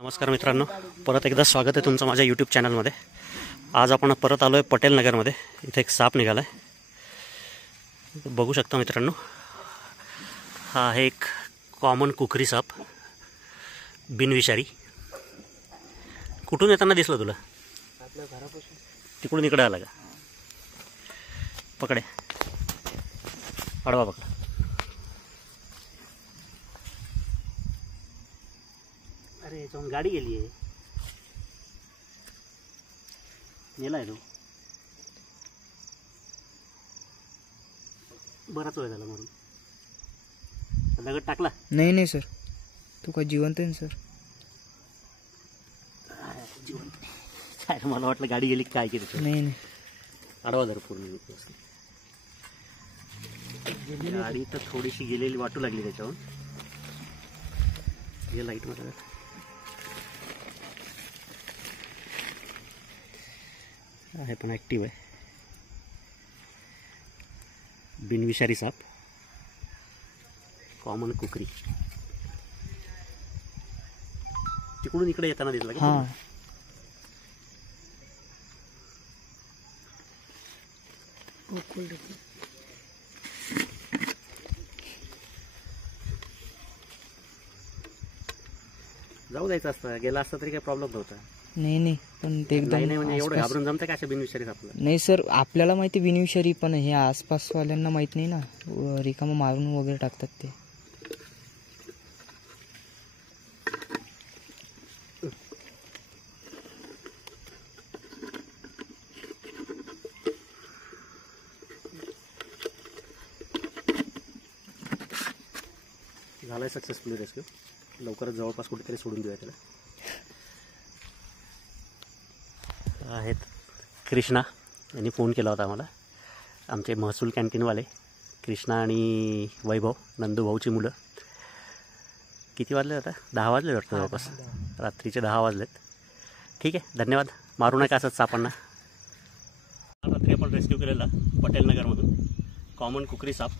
नमस्कार मित्रांनो, परत एकदा स्वागत आहे तुमचं माझ्या यूट्यूब चॅनलमध्ये। आज आपण परत आलो आहे पटेल नगरमध्ये। इथे एक साप निघाला आहे, बघू शकता मित्रांनो। हा आहे एक कॉमन कुकरी साप, बिनविषारी। कुठून येताना दिसलं तुला? आपल्या घरापासून तिकडून इकडे आला का? पकडे, आडवा पकड। अरे याच्याहून गाडी गेली आहे, नेलाय तो। बराच वेळ झाला म्हणून दगड टाकला नाही सर, तू काय जिवंत आहे सर? जिवंत काय? मला वाटलं गाडी गेली काय की त्याच्यावर। नाही आडवा जर पूर्ण गाडी तर थोडीशी गेलेली वाटू लागली त्याच्याहून। हे लाईट मध्ये आहे पण ॲक्टिव्ह आहे। बिनविषारी साप, कॉमन कुकरी। तिकडून इकडे येताना दिसला का? हां, जाऊ द्यायचं असतं, गेला असता तरी काही प्रॉब्लेम नव्हता। नाही पण ते एकदम नाही म्हणजे एवढं घाबरून जमतं का अशा बिनविषारी सापला? नाही सर, आपल्याला माहिती बिनविषारी, पण हे आसपासवाल्यांना माहित नाही ना, रिकामं मारून वगैरे टाकतात ते। झालाय सक्सेसफुली रेस्क्यू। लवकरच जवळपास कुठेतरी सोडून देऊया त्याला। आहेत कृष्णा यांनी फोन केला होता आम्हाला, आमचे महसूल कॅन्टीनवाले कृष्णा आणि वैभव, नंदूभाऊची मुलं। किती वाजले आता? 10 वाजले वाटतं जवळपास, रात्रीचे 10 वाजलेत। ठीक आहे, धन्यवाद। मारू नका असंच सापांना। रात्री आपण रेस्क्यू केलेला पटेल नगरमधून कॉमन कुकरी साप।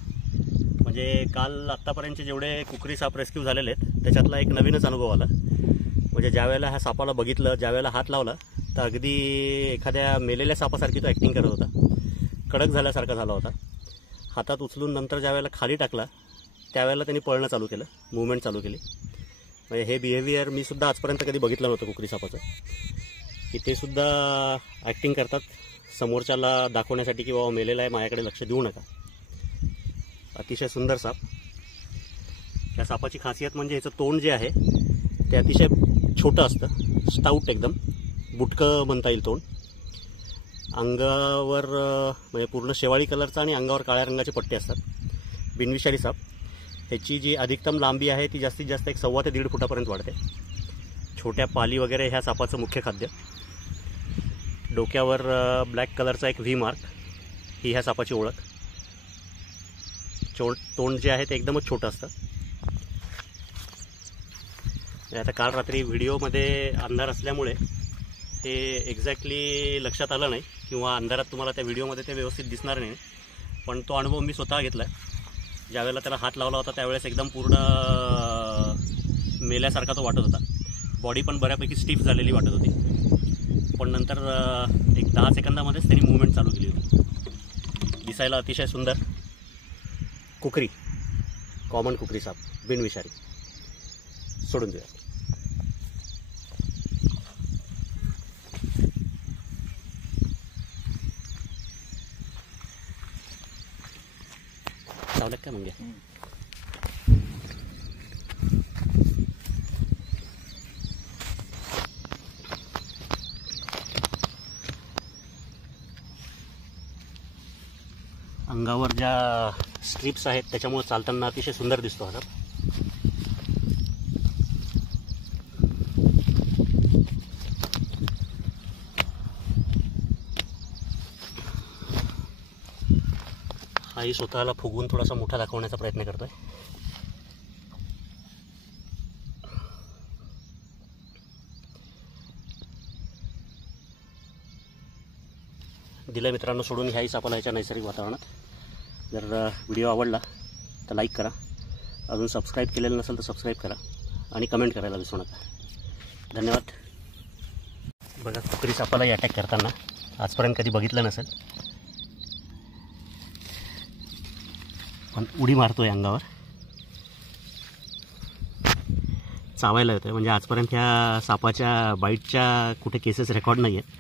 म्हणजे काल आत्तापर्यंतचे जेवढे कुकरी साप रेस्क्यू झालेले आहेत त्याच्यातला एक नवीनच अनुभव आला। म्हणजे ज्यावेळेला ह्या सापाला बघितलं, ज्यावेळेला हात लावला, तर अगदी एखाद्या मेलेल्या सापासारखी तो ॲक्टिंग करत होता। कडक झाल्यासारखा झाला होता। हातात उचलून नंतर ज्यावेळेला खाली टाकला त्यावेळेला त्यांनी पळणं चालू केलं, मूवमेंट चालू केली। म्हणजे हे बिहेवियर मी सुद्धा आजपर्यंत कधी बघितलं नव्हतं कुकरी सापाचं, की ते सुद्धा ॲक्टिंग करतात समोरच्याला दाखवण्यासाठी की बाबा मेलेला आहे, माझ्याकडे लक्ष देऊ नका। अतिशय सुंदर साप। या सापाची खासियत म्हणजे ह्याचं तोंड जे आहे ते अतिशय छोटं असतं, स्टाउट एकदम, बुटकं म्हणता येईल तोंड। अंगावर म्हणजे पूर्ण शेवाळी कलरचा आणि अंगावर काळ्या रंगाचे पट्टे असतात। बिनविषारी साप। ह्याची जी अधिकतम लांबी आहे ती जास्तीत जास्त 1.25 ते 1.5 फुटापर्यंत वाढते। छोट्या पाली वगैरे ह्या सापाचं मुख्य खाद्य। डोक्यावर ब्लॅक कलरचा एक व्ही मार्क, ही ह्या सापाची ओळख। तोंड जे आहे ते एकदमच छोटं असतं। आता काल रात्री व्हिडिओमध्ये अंधार असल्यामुळे ते एक्झॅक्टली लक्षात आलं नाही, किंवा अंधारात तुम्हाला त्या व्हिडिओमध्ये ते व्यवस्थित दिसणार नाही, पण तो अनुभव मी स्वतः घेतला आहे। ज्यावेळेला त्याला हात लावला होता त्यावेळेस एकदम पूर्ण मेल्यासारखा तो वाटत होता। बॉडी पण बऱ्यापैकी स्टिफ झालेली वाटत होती, पण नंतर एक 10 सेकंदामध्येच त्यांनी मूवमेंट चालू केली होती। दिसायला अतिशय सुंदर कुकरी, कॉमन कुकरी साप, बिनविषारी। सोडून देऊया। चावलं काय मग? अंगावर ज्या स्ट्रिप्स आहेत त्याच्यामुळे चालताना अतिशय सुंदर दिसतो हा साप। हाही स्वतःला फुगवून थोडासा मोठा दाखवण्याचा प्रयत्न करतोय। दिलं मित्रांनो सोडून ह्याही सापाला ह्याच्या नैसर्गिक वातावरणात। जर व्हिडिओ आवडला तर लाईक करा, अजून सबस्क्राईब केलेलं नसेल तर सबस्क्राईब करा आणि कमेंट करायला विसरू नका। धन्यवाद. बघा कुकरी सापालाही अटॅक करताना आजपर्यंत कधी बघितलं नसेल, पण उडी मारतोय अंगावर, चावायला येतोय. म्हणजे आजपर्यंत ह्या सापाच्या बाईटच्या कुठे केसेस रेकॉर्ड नाही आहेत.